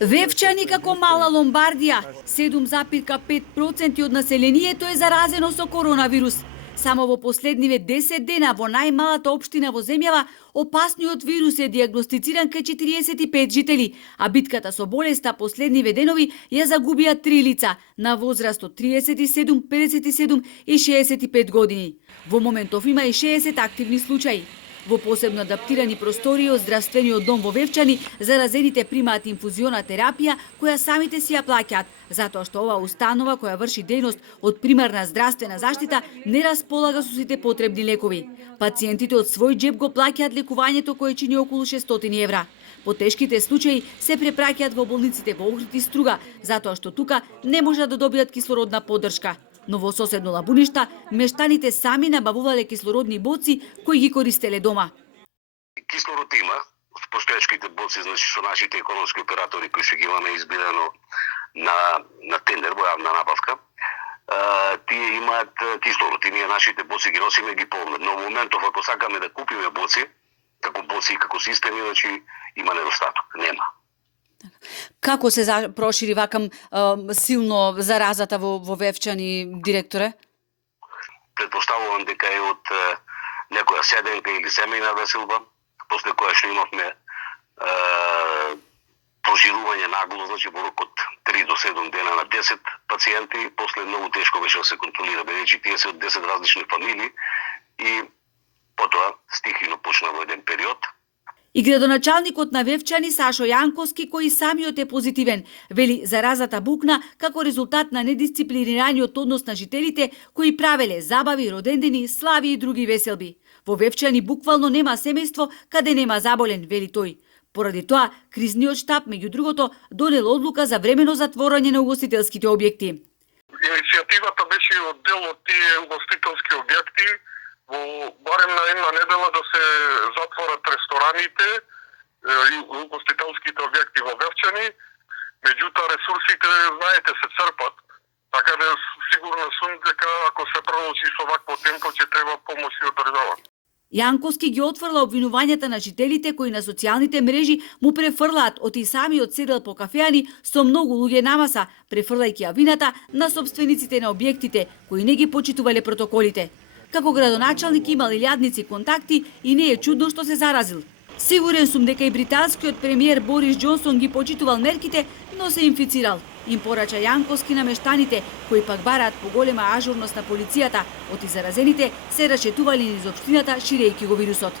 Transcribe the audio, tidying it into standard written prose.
Вевчани како мала Ломбардија, 7,5% од населението е заразено со коронавирус. Само во последниве 10 дена во најмалата општина во земјава опасниот вирус е диагностициран кај 45 жители, а битката со болеста последниве денови ја загубија 3 лица на возраст од 37, 57 и 65 години. Во моментов има и 60 активни случаи. Во посебно адаптирани простории од здравствениот дом во Вевчани, заразените примаат инфузиона терапија која самите си ја плаќаат, затоа што ова установа која врши дејност од примарна здравствена заштита не располага со сите потребни лекови. Пациентите од свој џеб го плаќаат лекувањето кое чини околу 600 евра. Потешките случаи се препраќаат во болниците во Охрид и Струга, затоа што тука не можат да добијат кислородна поддршка. Но во соседно Лабуништа, мештаните сами набавувале кислородни боци кои ги користеле дома. Кислород има, постоечките боци, значи со нашите економски оператори кои што ги имаме избирано на тендер во јавна набавка, тие имаат кислород и ние нашите боци ги носиме ги полнат. Но во моментов ако сакаме да купиме боци, како боци и како системи, значи има недостаток, нема. Како се прошири вакам силно заразата во Вевчани, директоре? Предпоставувам дека е од некоја седенка или семејна веселба, после која што имавме проширување нагло, значи во рок од 3 до 7 дена на 10 пациенти, после многу тешко беше да се контролира, бидејќи тие се од 10 различни фамилии и потоа стихино почна во еден период. И градоначалникот на Вевчани Сашо Јанковски, кој самиот е позитивен, вели заразата букна како резултат на недисциплинираниот однос на жителите кои правеле забави, родендени, слави и други веселби. Во Вевчани буквално нема семејство каде нема заболен, вели тој. Поради тоа, кризниот штаб, меѓу другото, донел одлука за времено затворање на угостителските објекти. Иницијативата беше од дел од тие угостителски објекти, во барем на една недела да се затворат рестораните и угостителските објекти во Вевчани, меѓутоа ресурсите, знаете, се црпат, така да сигурно сум дека ако се продолжи со вакво темпо ќе треба помош од државата. Јанковски ги отфрла обвинувањата на жителите кои на социјалните мрежи му префрлаат од и самиот седел по кафеани со многу луѓе на маса, префрлајќи ја вината на собствениците на објектите кои не ги почитувале протоколите. Како градоначалник имал илјадници контакти и не е чудно што се заразил. Сигурен сум дека и британскиот премиер Борис Џонсон ги почитувал мерките, но се инфицирал. Им порача Јанковски на мештаните, кои пак бараат поголема ажурност на полицијата, од и заразените се рашетували низ општината ширејќи го вирусот.